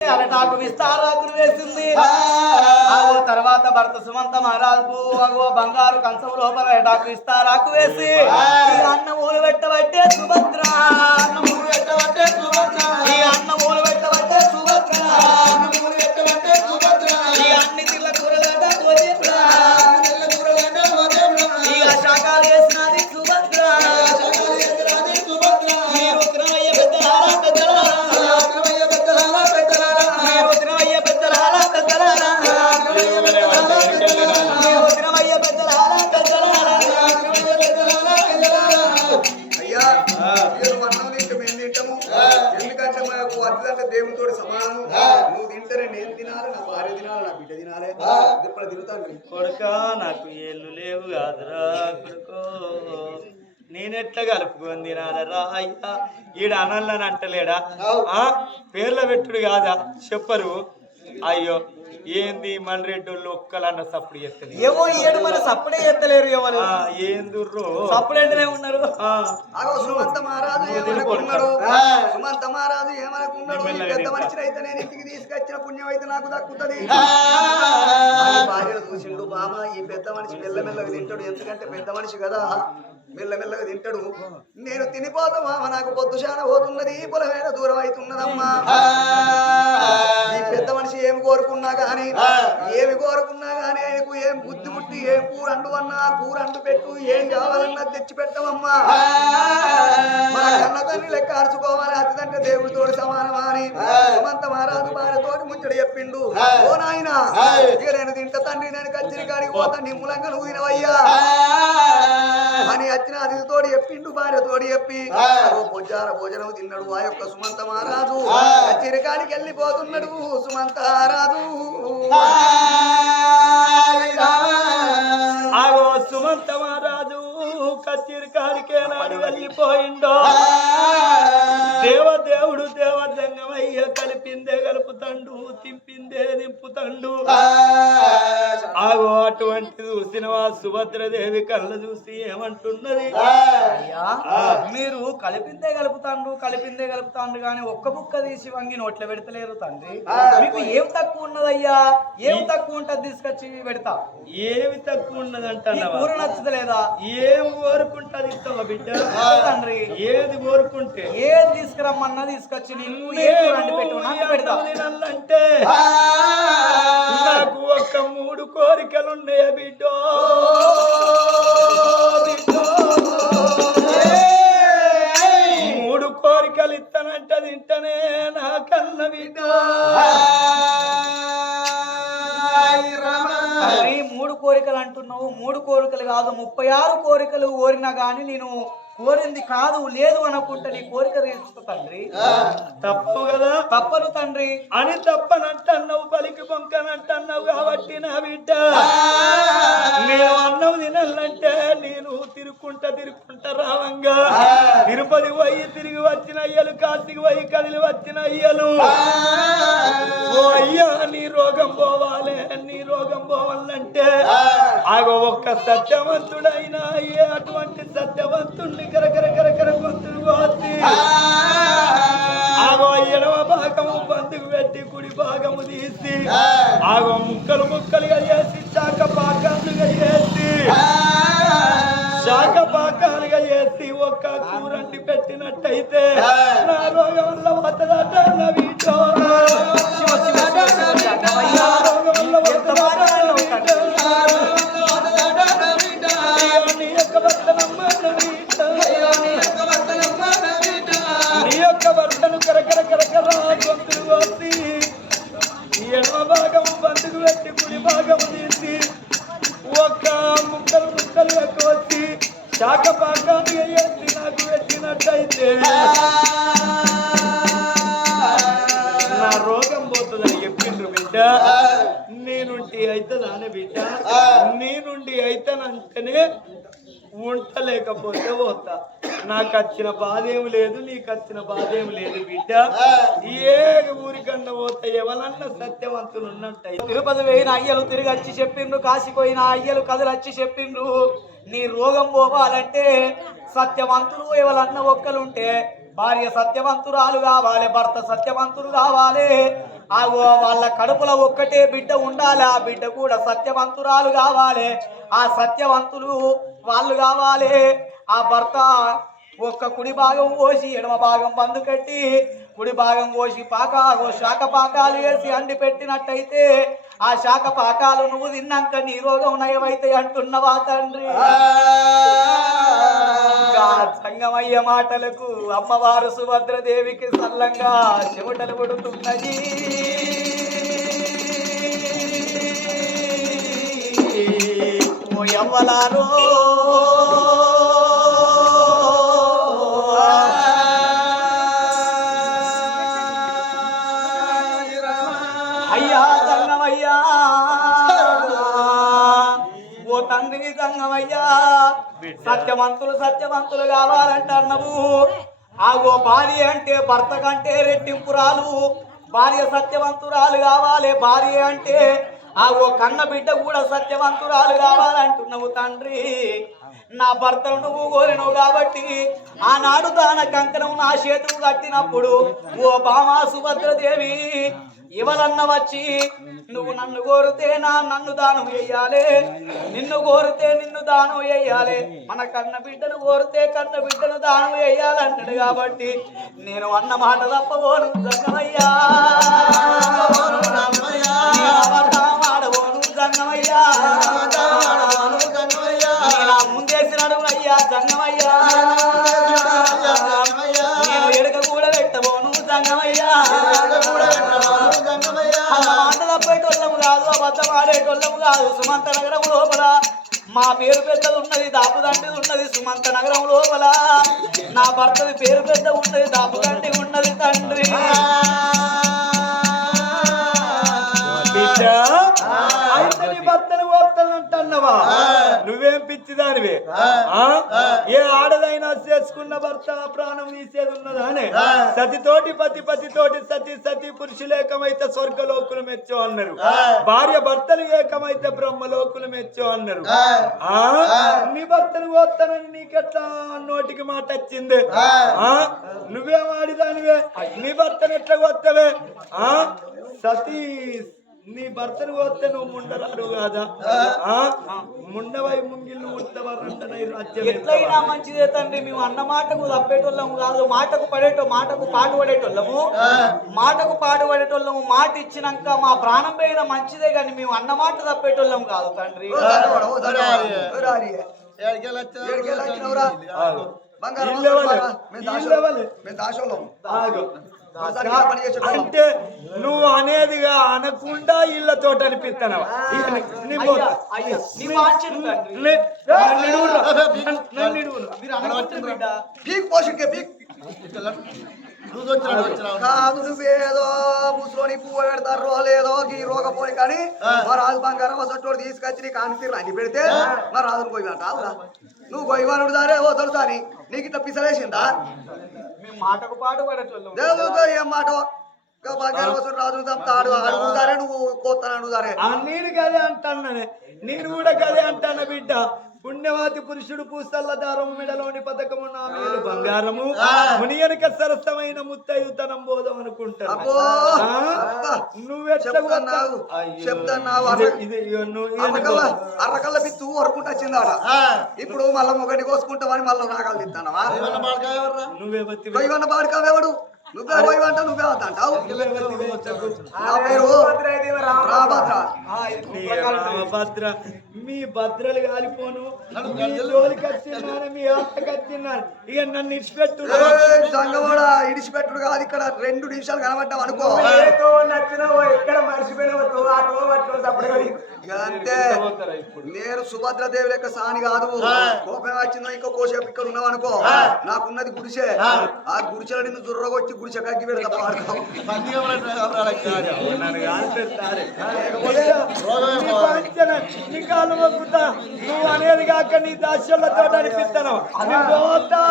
అరటాకు విస్తారాకులు వేసింది. ఆగో తర్వాత భర్త సుమంత మహారాజుకు అగో బంగారు కంచం లోపల అరటాకు విస్తారాకు వేసి అన్న ఊలు పెట్టబట్టే సుభద్ర తినాలి. ఇప్పుడు తిరుగుతాను. కొడుక నాకు ఏళ్ళు లేవు కాదురా కొడుకో. నేనెట్లా కలుపుకొని తినాలరా అయ్యా? ఈడ అనంలని అంటలేడా? ఆ పేర్ల పెట్టుడు కాదా? చెప్పరు. అయ్యో ఏంది మల్రెడ్డోళ్ళు ఒక్కలన్న సప్పుడు ఎత్తలేదు ఏమో ఏడు మరి సప్పుడే ఎత్తలేరు ఎవరు ఆ, ఏందుర్రో? సప్పుడేంటనే ఉన్నారు. ఆ, అగో సుమంత మహారాజు ఏమనుకున్నాడు? సుమంత మహారాజు ఏమనుకున్నాడు? ఈ పెద్ద మనిషిని అయితే నేను ఇంటికి తీసుకొచ్చిన పుణ్యం అయితే నాకు దక్కుతుంది. అని భార్యను చూసిండు బామ ఈ పెద్ద మనిషి మెల్లమెల్లగా తింటాడు ఎందుకంటే పెద్ద మనిషి కదా? మెల్లమెల్లగా తింటాడు. నేను తినిపోతా మామ నాకు పొద్దు శాన పోతున్నది పొలమైన దూరం అవుతున్నదమ్మా. ఈ పెద్ద మనిషి ఏమి కోరుకున్నా గాని ఏమి కోరుకున్నా గాని ఆయనకు ఏం బుద్ధి ఏం కూర అండు అన్నా కూర అండు పెట్టు ఏం కావాలన్నా తెచ్చి పెట్టమమ్మా మన కన్న తండ్రి లెక్క అరుచుకోవాలి అతిదంటే దేవుడితోటి సమానమా అని సుమంత మహారాజు భార్యతోటి ముచ్చడి చెప్పిండు. ఓ నాయన ఇక నేను తింట తండ్రి నేను కచ్చిరి కాడికి పోతా నిమ్ములంగా నువ్వు తినవయ్యా వచ్చిన అతిథితోటి చెప్పిండు భార్యతోటి చెప్పి. ఓ భోజన భోజనం తిన్నాడు ఆ యొక్క సుమంత మహారాజు. కచ్చిరి కాడికి వెళ్ళిపోతున్నాడు సుమంత మహారాజు. ఆగో సుమంత మహారాజు కచ్చిరి కాడికే నాడు వెళ్ళిపోయిండో దేవదేవుడు సుభద్రదేవి కళ్ళ చూసి ఏమంటున్నది? అయ్యా మీరు కలిపిందే కలుపుతాండ్రు కలిపిందే కలుపుతాండ్రు కానీ ఒక్క బుక్క తీసి వంగి నోట్లో పెడతలేరు తండ్రి. మీకు ఏం తక్కువ ఉన్నదయ్యా? ఏం తక్కువ ఉంటది తీసుకొచ్చి పెడతా? ఏమి తక్కువ ఈ ఉన్నదంటున్నావా కూర నచ్చలేదా ఏం కోరుకుంటది ఇస్తావా బిడ్డ? తండ్రి. ఏది కోరుకుంటే ఏది తీసుకురమ్మన్నా తీసుకొచ్చి నాకు పెడతా. అంటే నాకు ఒక మూడు కోరికలున్నాయా బిడ్డో. మూడు కోరికలు అంటున్నావు. మూడు కోరికలు కాదు ముప్పై ఆరు కోరికలు కోరినా కానీ నేను కోరింది కాదు లేదు అనుకుంటే నీ కోరిక తీర్చుకో తండ్రి. తప్పు కదా? తప్పను తండ్రి. అని తప్పనంటన్నావు పలికి బొంకనంటన్నావు కాబట్టి నా బిడ్డ. నేను అన్నం తినాలంటే నేను తిరుక్కుంటా తిరుక్కుంటా రావంగా. తిరుపతి పోయి తిరిగి వచ్చిన అయ్యలు కాశీకి పోయి కదిలి వచ్చిన అయ్యలు. ఓ అయ్యా నీ రోగం పోవాలి నీ రోగం పోవాలంటే. ఆగో ఒక్క సత్యవంతుడైన అయ్యే అటువంటి గొంతులు కోసి ఆగో ఎడమ భాగము బందుకు పెట్టి కుడి భాగము తీసి ఆగో ముక్కలు ముక్కలుగా చేసి శాఖ పాకాలుగా చేసి శాఖ పాకాలుగా చేసి ఒక్క కూరండి పెట్టినట్టయితే నా రోగం వల్ల వద్దదట నా వీటో అయితేనంటేనే ఉండలేకపోతే పోతా. నాకు వచ్చిన బాధ ఏం లేదు నీకు వచ్చిన బాధ ఏం లేదు బిడ్డ. ఏ ఊరికన్నా పోతా ఎవరన్నా సత్యవంతులు ఉన్నట్టయితే. తిరుపతి పోయిన అయ్యలు తిరిగి వచ్చి చెప్పిండ్రు కాశీ పోయిన అయ్యలు కథలు వచ్చి చెప్పిండ్రు. నీ రోగం పోవాలంటే సత్యవంతులు ఎవరన్నా ఒక్కలుంటే భార్య సత్యవంతురాలు కావాలి భర్త సత్యవంతుడు కావాలి. ఆ వాళ్ళ కడుపులో ఒక్కటే బిడ్డ ఉండాలి. ఆ బిడ్డ కూడా సత్యవంతురాలు కావాలి. ఆ సత్యవంతులు వాళ్ళు కావాలి. ఆ భర్త ఒక్క కుడి భాగం కోసి ఎడమ భాగం బందు కట్టి కుడి భాగం కోసి పాక శాఖ పాకాలు వేసి అండి పెట్టినట్టయితే ఆ శాఖ పాకాలు నువ్వు తిన్నాక నీ రోగం నయమైతే అంటున్నవా తండ్రి? సంగమయ్య మాటలకు అమ్మవారు సుభద్రదేవికి సల్లంగా చెమటలు పడుతున్నది ఓ ఎవ్వలారో తండ్రి సంగమయ్యా. సత్యవంతులు సత్యవంతులు కావాలంటారు నువ్వు. ఆ ఓ భార్య అంటే భర్త కంటే రెట్టింపురాలు భార్య సత్యవంతురాలు కావాలి భార్య అంటే ఆ ఓ కన్న బిడ్డ కూడా సత్యవంతురాలు కావాలంటున్నావు తండ్రి. నా భర్తను నువ్వు కోరినవు కాబట్టి ఆనాడు దాన కంకణం నా చేతులు కట్టినప్పుడు ఓ బామా సుభద్రదేవి ఇవలన్న వచ్చి నువ్వు నన్ను కోరితే నా నన్ను దానం వేయాలి. నిన్ను కోరితే నిన్ను దానం వేయాలి. మన కన్న బిడ్డను కోరితే కన్న బిడ్డను దానం వేయాలి కాబట్టి నేను అన్న మాట తప్పబోను జంగమయ్యా. నేను అబద్ధం ఆడబోను జంగమయ్యా. ముందేసినాడు అయ్యా జంగమయ్యా. కాదు అబద్ధం ఆడేటోళ్ళము కాదు. సుమంత నగరం లోపల. మా పేరు పెద్దది ఉన్నది దాపుదండి ఉన్నది సుమంత నగరం లోపల. నా భర్తది పేరు పెద్ద ఉన్నది దాపుదండి ఉన్నది తండ్రి. భర్తను కోరుతానంటున్నావా నువ్వేం పిచ్చిదానివే? ఆ? ఏ ఆడదైనా చేసుకున్న భర్త ప్రాణం తీసేది ఉన్నదా అని? సతితోటి పతి పతితోటి సతి సతి పురుషులు ఏకమైతే స్వర్గలోకులు మెచ్చో అన్నారు. భార్య భర్తలు ఏకమైతే బ్రహ్మలోకులు మెచ్చో అన్నారు. ఆ. నీ భర్తను కోస్తానని నీకెట్లా నోటికి మాట వచ్చింది? నువ్వేం ఆడిదానివే? నీ భర్తను ఎట్లా కొత్తవే? ఆ? సతీ నీ భర్తను కోస్తే నువ్వు ముండరాడు కాదా? ఆ? ముండవై ముంగిళ్ళు ఎట్లయినా మంచిదే తండ్రి మేము అన్న మాటకు తప్పేటోళ్ళము కాదు మాటకు పడేటో మాటకు పాటు పడేటోళ్ళము. మాటకు పాటు పడేటోళ్ళము మాట ఇచ్చినాక మా ప్రాణం పోయిన మంచిదే కానీ మేము అన్న మాట తప్పేటోళ్ళము కాదు తండ్రి. బంగారం మేము ఇల్లు అంటే నువ్వు అనేదిగా అనకుండా ఇళ్ళతోటి అనిపిస్తున్నావా పోషకే కాదు. నువ్వేదో ముసలోని పువ్వు పెడతారో లేదో ఈ రోగపోయి కానీ మా రాజు బంగారం సట్టోడు తీసుకొచ్చి నీకు అంతి రండి పెడితే మా రాజును పోయి రాదురా నువ్వు గొయ్యవానుడు దారే ఓ తొలుతాని నీకు ఇట్లా పిసలేసిందా? మాటకు పాటు పడేటోళ్ళము దేవుడితో ఏం మాట? రాజును చంపుతాడు నువ్వు కోస్తాను దారే. ఆ నేను గదే అంటానే నేను కూడా గదే అంటాను బిడ్డ. పుణ్యవాతి పురుషుడు పూస్తల్ల దారము మెడలోని పథకము నా మేలు బంగారము. మునియనక సరసమైన ముత్తయుతనం బోధం. అనుకుంటాను. అర్రకల్ల పిత్తు వరకుంటూ వచ్చిందాడ ఇప్పుడు మళ్ళీ ఒకటి కోసుకుంటామని మళ్ళీ నాగాలు తిస్తానవా నువ్వే బాడుకావేవాడు? నువ్వే నువ్వే అంటావు? నువ్వే రామభద్ర. మీ భద్రలు కాలిపోను. మీ ఇక నన్ను ఇచ్చిపెట్టు సంగమోడ ఇడిచిపెట్టుడు కాదు. ఇక్కడ రెండు నిమిషాలు కనబడ్డావు అనుకో. ఎక్కడ మర్చిపోయినావు ఆటో అంతే. నేను లెక్క సాని కాదు. కోపం వచ్చిందో ఇంకో కోసేపు ఇక్కడ ఉన్నావు అనుకో నాకున్నది గుడిసె. ఆ. గుడిసెల నిన్ను దుర్రగొచ్చి గుడిసె కగ్గి పెడతా మొక్కుతా. నువ్వు అనేది కాక నీ దాస్యులతో అనిపిస్తాను పోతా